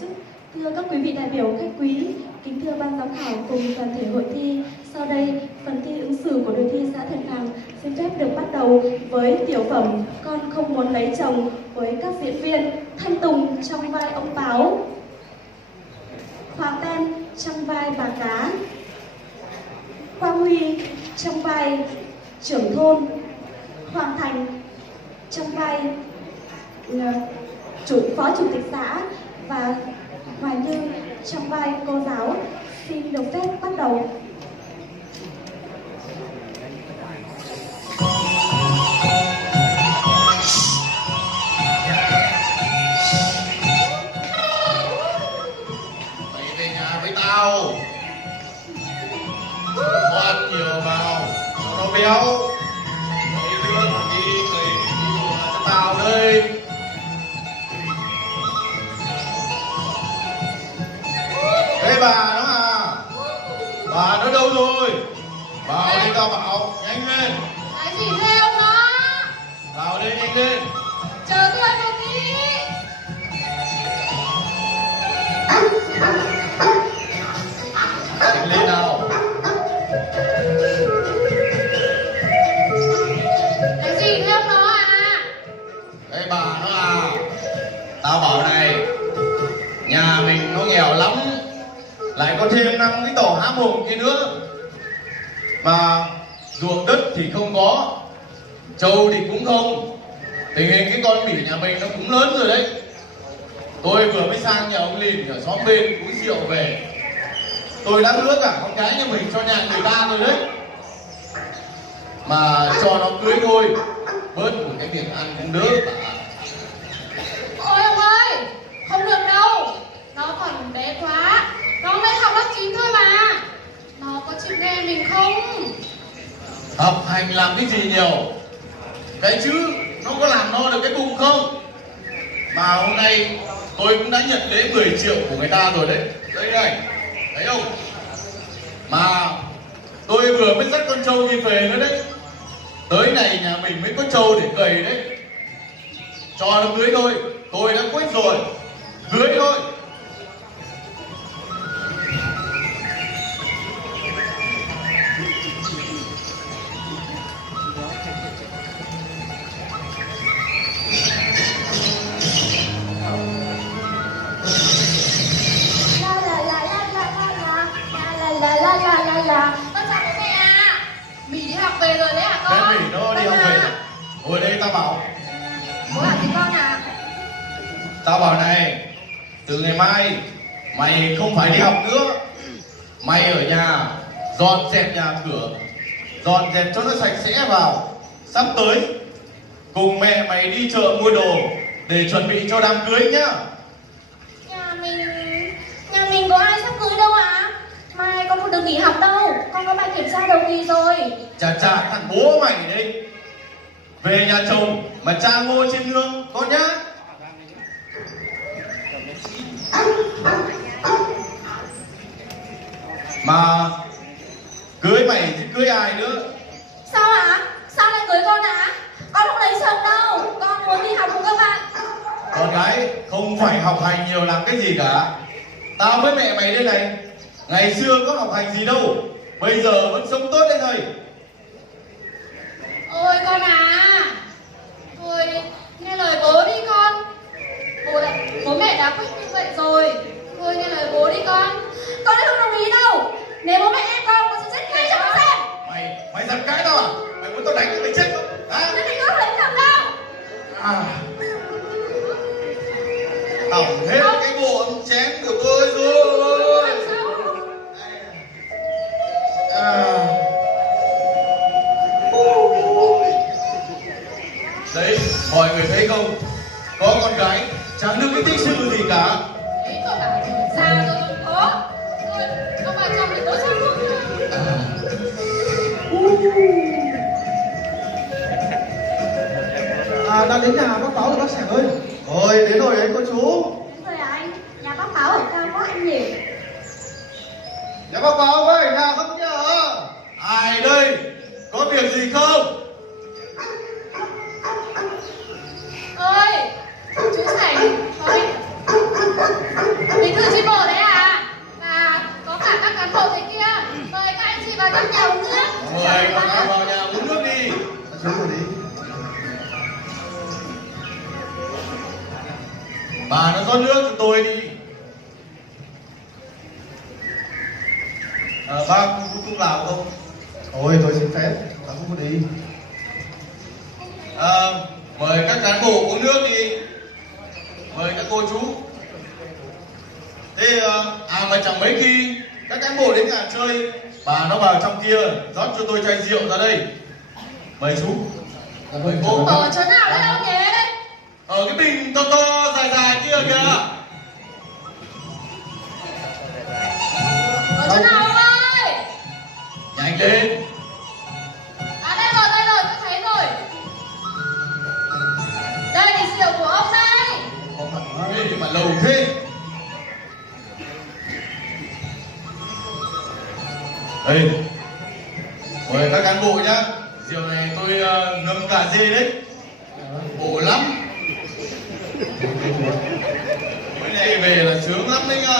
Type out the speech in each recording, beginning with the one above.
chức. Thưa các quý vị đại biểu, khách quý, kính thưa ban giám khảo cùng toàn thể hội thi, sau đây phần thi ứng xử của đội thi xã Thạch Phàng xin phép được bắt đầu với tiểu phẩm Con không muốn lấy chồng với các diễn viên Thanh Tùng trong vai ông Báo, Hoàng Ten trong vai bà Cá, Quang Huy trong vai trưởng thôn, Hoàng Thành trong vai phó chủ tịch xã và Hoài Như trong vai cô giáo. Xin được phép bắt đầu. Mày về nhà với tao, có ăn nhiều vào cho nó béo. Mày đưa thằng đi người cho tao đây. Ê bà đó à, bà nó đâu rồi? Vào đây tao bảo, nhanh lên. Cái gì thế ông đó? Vào đây nhanh lên. Chờ tôi một tí. Nhanh lên nào. Cái gì thế ông đó à? Ê bà nó à, tao bảo này, nhà mình nó nghèo lắm, lại có thêm 5 cái tổ há mồm kia nữa, mà ruộng đất thì không có, trâu thì cũng không. Tình hình cái con khỉ nhà mình nó cũng lớn rồi đấy. Tôi vừa mới sang nhà ông Lìn ở xóm bên uống rượu về, tôi đã hứa cả con gái nhà mình cho nhà người ta rồi đấy, mà cho nó cưới thôi, bớt một cái việc ăn cũng đỡ bà. Ôi ông ơi, không được đâu. Nó còn bé quá, nó mới học lớp 9 thôi mà. Nó có chịu nghe mình không? Học hành làm cái gì nhiều, cái chứ nó có làm no được cái bụng không? Mà hôm nay tôi cũng đã nhận lễ 10 triệu của người ta rồi đấy. Đây này, thấy không? Mà tôi vừa mới dắt con trâu đi về nữa đấy. Tới này nhà mình mới có trâu để cày đấy. Cho nó cưới thôi, tôi đã quyết rồi, cưới thôi. Con chào bố mẹ à. Mỉ đi học về rồi đấy hả con? Thế mình nó đi học về. Ngồi đây tao bảo. Bố bảo gì con à? Tao bảo này, từ ngày mai mày không phải đi học nữa. Mày ở nhà dọn dẹp nhà cửa, dọn dẹp cho nó sạch sẽ vào. Sắp tới cùng mẹ mày đi chợ mua đồ để chuẩn bị cho đám cưới nhá. Nhà mình có ai sắp cưới đâu ạ? Mai con không được nghỉ học đâu. Con có bài kiểm tra đầu kỳ rồi. Chà thằng bố mày đây, về nhà chồng mà cha ngô trên nương con nhá. Mà cưới mày thì cưới ai nữa? Sao ạ? Sao lại cưới con ạ? Con không lấy chồng đâu. Con muốn đi học cùng các bạn. Con gái không phải học hành nhiều làm cái gì cả. Tao với mẹ mày đây này, ngày xưa có học hành gì đâu, bây giờ vẫn sống tốt đấy thầy. Ôi con à, thôi nghe lời bố đi con. Bố mẹ đã quyết như vậy rồi. Thôi nghe lời bố đi con. Con đã không đồng ý đâu. Nếu bố mẹ ép con sẽ chết ngay cho con xem. Mày dám cãi tao à? Mày muốn tao đánh cho mày chết không? Hả? Thế thì con lấy chồng đâu? À, hỏng hết cái bộ ấm chén của tôi rồi. Đấy, mọi người thấy không? Có con gái chẳng được cái tích sự gì cả. Đấy tôi bảo già rồi còn có. Thôi, không vào trong để bố chăm con. Đang đến nhà bác Báo rồi bác Sảng ơi. Ôi, đến rồi đấy cô chú. Đúng rồi à anh, nhà bác Báo ở cao quá anh nhỉ? Nhà bác Báo ơi, nhà không nhờ. Ai đây? Có việc gì không? Ơi, chú Sảnh, thôi Bà nó rót nước cho tôi đi. Bác cũng vào không? Thôi tôi xin phép, ta không có đi. Mời các cán bộ uống nước đi. Mời các cô chú. Thế mà chẳng mấy khi các cán bộ đến nhà chơi, bà nó vào trong kia rót cho tôi chai rượu ra đây. Mời chú. Mời cô. Ở chỗ nào đấy ông nhé? Ở cái bình to to dài dài kia kìa. Ở chỗ nào ông ơi? Nhanh lên. À đây rồi, tôi thấy rồi. Đây là rượu của ông đây. Ê, mà lâu thế. Đây, mời các cán bộ nhá. Rượu này tôi ngâm cà dê đấy. Bổ lắm. Cái này về là sướng lắm đấy nhá.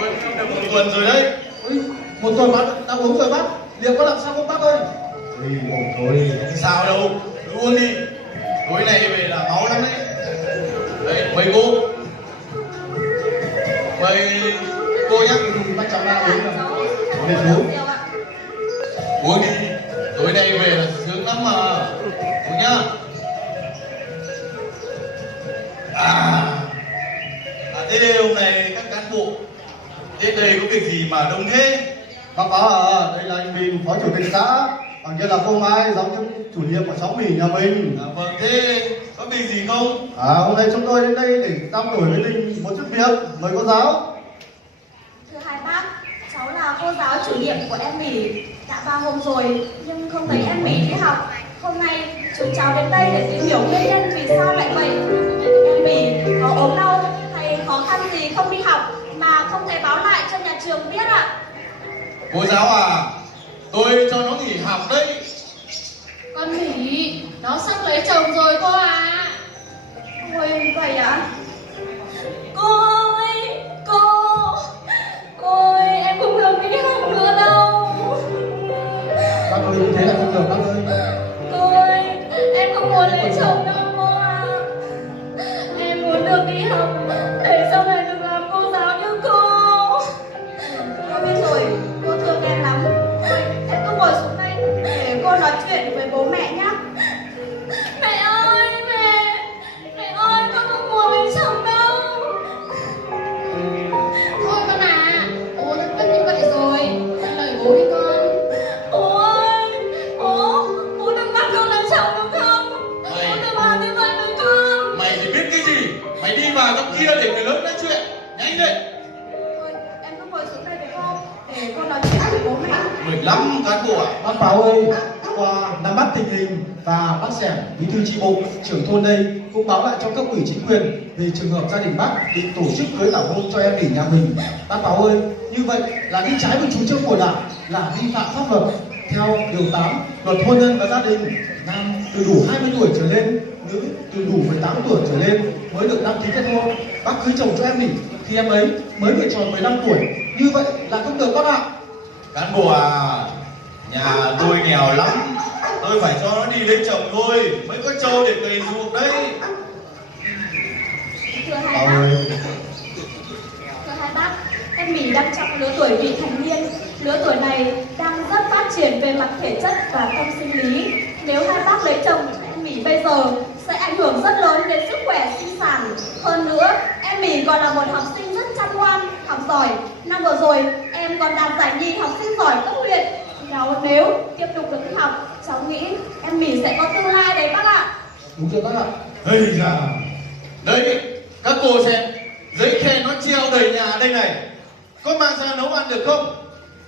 Tôi ngâm được 1 tuần rồi đấy. Ui, 1 tuần bác đã uống rồi bác. Liệu có làm sao không bác ơi? Ui, ổn thôi. Không sao đâu, cứ uống đi. Tối nay về là máu lắm đấy. Đây, mời cô. Mời cô nhá. Bác cháu ra uống rồi. Để chú. Uống đi. Tối nay về là sướng lắm mà. Uống nhá. Thế hôm nay các cán bộ đến đây có việc gì mà đông thế? Bác bảo đây là anh Bình, phó chủ tịch xã. Bằng kia là cô Mai, giáo viên chủ nhiệm của cháu mình nhà mình. Vâng, thế có việc gì không? Hôm nay chúng tôi đến đây để trao đổi với Linh một chút việc. Mời cô giáo. Thưa hai bác, cháu là cô giáo chủ nhiệm của em Mỹ. Đã 3 hôm rồi nhưng không thấy em Mỹ đi học. Hôm nay chúng cháu đến đây để tìm hiểu nguyên nhân vì sao lại vậy. Em Mỹ có ốm đau hay khó khăn gì không đi học mà không thể báo lại cho nhà trường biết ạ? Cô giáo à, tôi cho nó nghỉ học đấy. Con Mỹ, nó sắp lấy chồng rồi cô à. Ôi vậy ạ? Cô ơi, cô ơi, em không được đi học nữa đâu. Bác ơi, như thế là không được bác ơi. Cô ơi, em không muốn lấy chồng đâu cô ạ. Em muốn được đi học để sau này được làm cô giáo như cô. Cô biết rồi, cô thương em lắm. Thôi, em cứ ngồi xuống đây để cô nói chuyện với bố mẹ nhé. Mẹ ơi, mẹ ơi, con không muốn lấy chồng đâu. Thôi con à, bố đã quyết như vậy rồi. Nghe lời bố đi con. Bố ơi, bố đừng bắt con lấy chồng được không? Bố đừng làm như vậy được không? Mày thì biết cái gì? Mày đi vào trong kia để người lớn nói chuyện. Nhanh lên. Thôi, em cứ ngồi xuống đây với cô để cô nói chuyện với bố mẹ. 15 cán bộ à? Bác Bảo ơi, qua nắm bắt tình hình và bác Sẻng, bí thư chi bộ, trưởng thôn đây cũng báo lại cho cấp ủy chính quyền về trường hợp gia đình bác định tổ chức cưới tảo hôn cho em Mỹ nhà mình. Bác Bảo ơi, như vậy là đi trái với chủ trương của Đảng, là vi phạm pháp luật. Theo điều 8 luật hôn nhân và gia đình, nam từ đủ 20 tuổi trở lên, nữ từ đủ 18 tuổi trở lên mới được đăng ký kết hôn. Bác cưới chồng cho em Mỹ thì em ấy mới được tròn 15 tuổi. Như vậy là không được bác ạ. Cán bộ à, nhà tôi nghèo lắm. Tôi phải cho nó đi lấy chồng thôi, mới có trâu để cày ruộng đấy. Thưa hai bác, em Mỹ đang trong lứa tuổi vị thành niên. Lứa tuổi này đang rất phát triển về mặt thể chất và tâm sinh lý. Nếu hai bác lấy chồng, em Mỹ bây giờ sẽ ảnh hưởng rất lớn đến sức khỏe sinh sản. Hơn nữa, em Mỹ còn là một học sinh rất chăm ngoan, học giỏi. Năm vừa rồi, em còn đạt giải nhì học sinh giỏi cấp huyện. Nếu tiếp tục được đi học, cháu nghĩ em Mỹ sẽ có tương lai đấy bác ạ. Đúng chưa bác ạ? Ây da, đấy, các cô xem, giấy khen nó treo đầy nhà đây này. Có mang ra nấu ăn được không?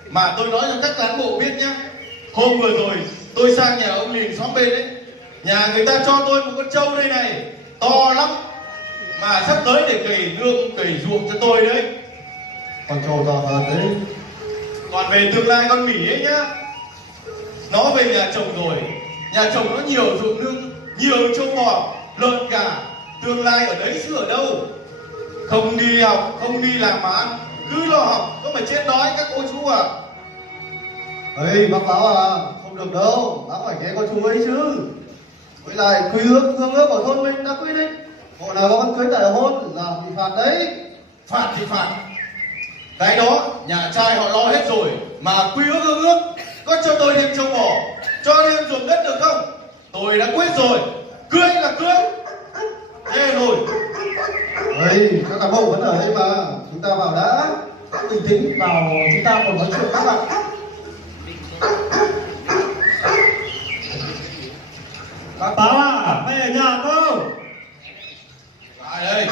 Mà tôi nói cho các cán bộ biết nhá. Hôm vừa rồi, tôi sang nhà ông Lìn xóm bên đấy. Nhà người ta cho tôi một con trâu đây này, to lắm. Mà sắp tới để cày nương, cày ruộng cho tôi đấy. Con trâu to thật đấy. Còn về tương lai con Mỹ ấy nhá, nó về nhà chồng rồi, nhà chồng nó nhiều ruộng nương, nhiều trâu bò, lợn gà, tương lai ở đấy chứ ở đâu. Không đi học, không đi làm mà ăn, cứ lo học, có mà chết đói các cô chú à. Ê bác Báo à, không được đâu, bác phải nghe con chú ấy chứ. Với lại quy ước hương ước của thôn mình đã quy định hộ nào có con cưới tải hôn là bị phạt đấy. Phạt thì phạt, cái đó nhà trai họ lo hết rồi, mà quy ước hương ước có cho tôi thêm trâu bò, cho thêm ruộng đất được không? Tôi đã quyết rồi, cưới là cưới. Thế rồi. Ơi, các cán bộ vẫn ở đây mà, chúng ta vào đã. Bình tĩnh vào, chúng ta còn nói chuyện các bạn. Bác Báo à, mày ở nhà không? Ai đây?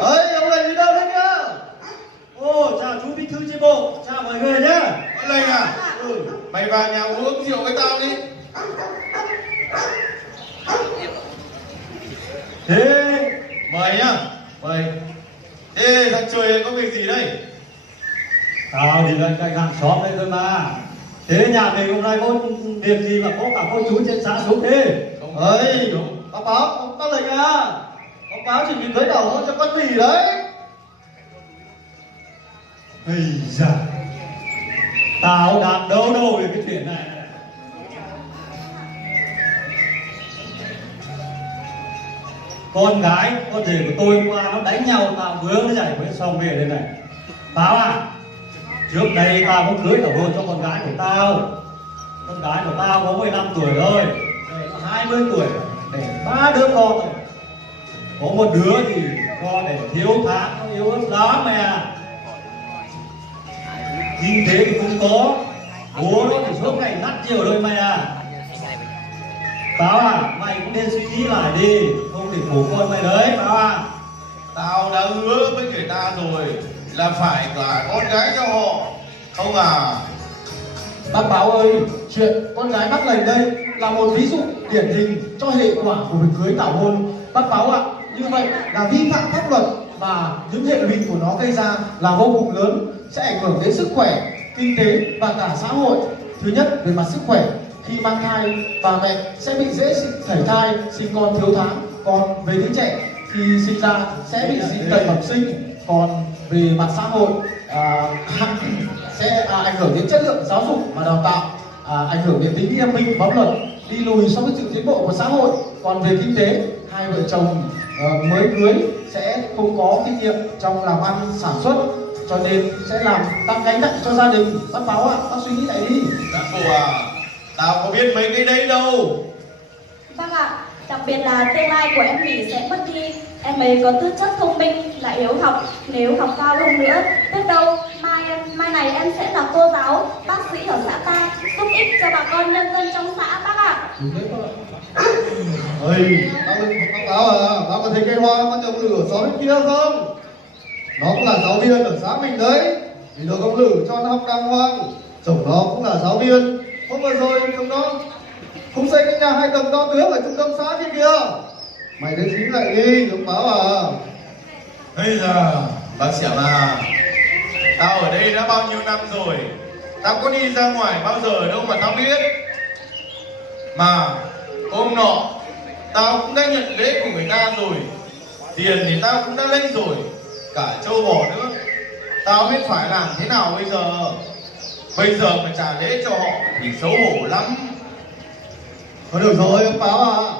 Ơi, ông này đi đâu đấy nhá? Ô, chào chú bí thư chi bộ, chào mọi người nhé. Con Lệnh à? Mày vào nhà uống rượu với tao đi. Thế, Mời nhá, mời. Thế thằng chơi có việc gì đây? tao đi lên cạnh hàng xóm đây thôi mà. Thế nhà mình hôm nay có việc gì mà có cả cô chú trên xã xuống thế? Ơi, bác Lệnh à, bác báo chỉ vì cưới tải hôn cho con mì đấy. Ây da, tao đàm đâu đâu về cái chuyện này. Con gái, con rể của tôi hôm qua nó đánh nhau, tao vướng nó giải quyết xong về đây này. Báo à, trước đây tao có cưới tảo hôn cho con gái của tao. Con gái của tao có 15 tuổi thôi, để nó 20 tuổi, để 3 đứa con rồi. Có một đứa thì do để thiếu tháng, nó yếu ớt lắm mày à. Kinh tế thì không có, bố nó thì suốt ngày nắt chiều thôi mày à. Báo à, mày cũng nên suy nghĩ lại đi, không thì khổ con mày đấy, Báo à. Tao đã hứa với người ta rồi là phải cả con gái cho họ. Không à? Bác Báo ơi, chuyện con gái bác Lệnh đây là một ví dụ điển hình cho hệ quả của việc cưới tảo hôn. Bác Báo ạ, như vậy là vi phạm pháp luật và những hệ lụy của nó gây ra là vô cùng lớn, sẽ ảnh hưởng đến sức khỏe, kinh tế và cả xã hội. Thứ nhất, về mặt sức khỏe, khi mang thai, bà mẹ sẽ bị dễ sảy thai, sinh con thiếu tháng. Còn về đứa trẻ, khi sinh ra sẽ bị dị tật bẩm sinh. Còn về mặt xã hội, sẽ ảnh hưởng đến chất lượng giáo dục và đào tạo, ảnh hưởng đến tính nghiêm minh pháp luật, đi lùi so với sự tiến bộ của xã hội. Còn về kinh tế, hai vợ chồng mới cưới sẽ không có kinh nghiệm trong làm ăn sản xuất, cho nên sẽ làm tăng gánh nặng cho gia đình. Bác Báo ạ, bác suy nghĩ lại đi. Các cô à, tao có biết mấy cái đấy đâu. Bác ạ, đặc biệt là tương lai của em Mỹ sẽ mất đi. Em ấy có tư chất thông minh, lại yếu học. Nếu học cao hơn nữa, biết đâu mai này em sẽ là cô giáo, bác sĩ ở xã ta, giúp ích cho bà con nhân dân trong xã bác ạ. Ơi, bác báo à, bác có thấy cây hoa con trồng lử ở xóm bên kia không? Nó cũng là giáo viên ở xã mình đấy. Vì được ông lử cho nó học đàng hoàng. Chồng nó cũng là giáo viên. Hôm vừa rồi chồng nó không xây cái nhà 2 tầng to tướng ở trung tâm xã kia kìa. Mày đến chính lại đi, ông báo à. Bây giờ bác Xẻm à, tao ở đây đã bao nhiêu năm rồi, tao có đi ra ngoài bao giờ đâu mà tao biết. Mà hôm nọ tao cũng đã nhận lễ của người ta rồi, tiền thì tao cũng đã lấy rồi, cả trâu bò nữa. Tao biết phải làm thế nào bây giờ. Bây giờ mà trả lễ cho họ thì xấu hổ lắm. Thôi được rồi ông báo à.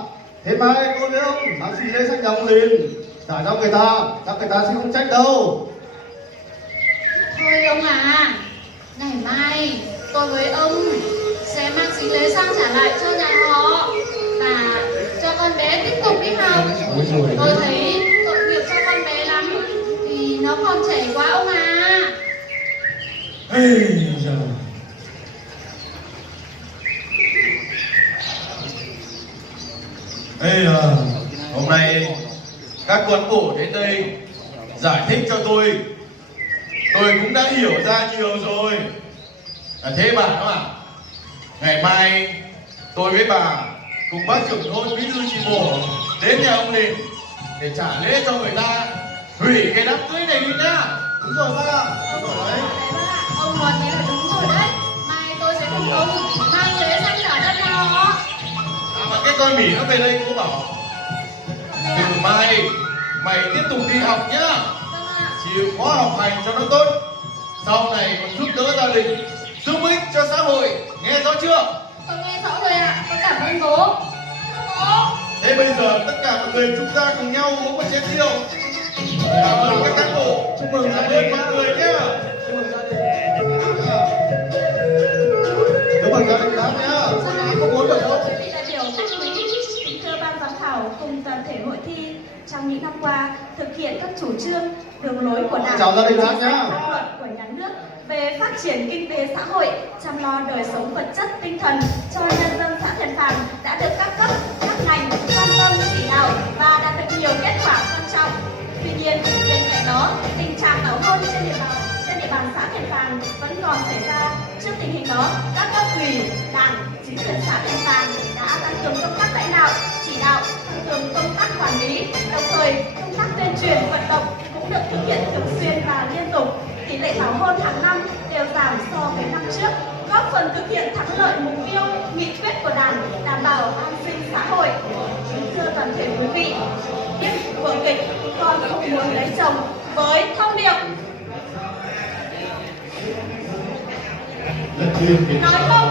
Thế mai cô với ông mang xin lễ sang nhà ông liền. Trả cho người ta, chắc người ta sẽ không trách đâu. Thôi ông à, ngày mai tôi với ông sẽ mang xính lễ sang trả lại cho nhà họ và cho con bé tiếp tục đi học. Tôi thấy tội nghiệp cho con bé lắm vì nó còn trẻ quá ông à. Ây da. Đây là hôm nay các cán bộ đến đây giải thích cho tôi cũng đã hiểu ra nhiều rồi. Thế bà nó à, ngày mai tôi với bà cùng bác trưởng thôn bí thư chi bộ đến nhà ông Đình để trả lễ cho người ta, hủy cái đám cưới này đi nhá. Đúng rồi bác ạ. Đúng rồi đấy. Ông nói thế là đúng rồi đấy. Mai tôi sẽ cùng ông mang lễ sang trả cho nhà họ. Mà cái con mỉ nó về đây cô bảo từ mai mày tiếp tục đi học nhá, Vâng ạ. chịu khó học hành cho nó tốt, sau này còn giúp đỡ gia đình, giúp ích cho xã hội, nghe rõ chưa? Tôi nghe rõ rồi ạ. Tôi cảm ơn bố. Thế bây giờ tất cả mọi người chúng ta cùng nhau uống một chén rượu. Cảm ơn các cán bộ. Chúc mừng Cảm gia ơn đình. mọi người nhé. Chúc mừng gia đình. Chúc mừng gia đình khác nhá. Không muốn được đâu. Quý vị đại biểu khách quý, kính thưa ban giám khảo cùng toàn thể hội thi, trong những năm qua thực hiện các chủ trương, đường lối của Đảng, Chào gia đình khác chính sách nhá. pháp luật của nhà nước về phát triển kinh tế xã hội, chăm lo đời sống vật chất tinh thần cho nhân dân xã Thiện Phàm đã được các cấp, các ngành quan tâm chỉ đạo và đạt được nhiều kết quả quan trọng. Tuy nhiên, bên cạnh đó, tình trạng tảo hôn trên địa bàn xã Thiện Phàm vẫn còn xảy ra. Trước tình hình đó, các cấp ủy, đảng, chính quyền xã Thiện Phàm đã tăng cường công tác lãnh đạo, chỉ đạo, tăng cường công tác quản lý, đồng thời công tác tuyên truyền vận động cũng được thực hiện thường xuyên và liên tục. Tỷ lệ tảo hôn hàng năm đều giảm so với năm trước, góp phần thực hiện thắng lợi mục tiêu nghị quyết của Đảng đảm bảo an sinh xã hội. Kính thưa toàn thể quý vị, tiếp vở kịch Con không muốn lấy chồng với thông điệp Lần chuyên nói không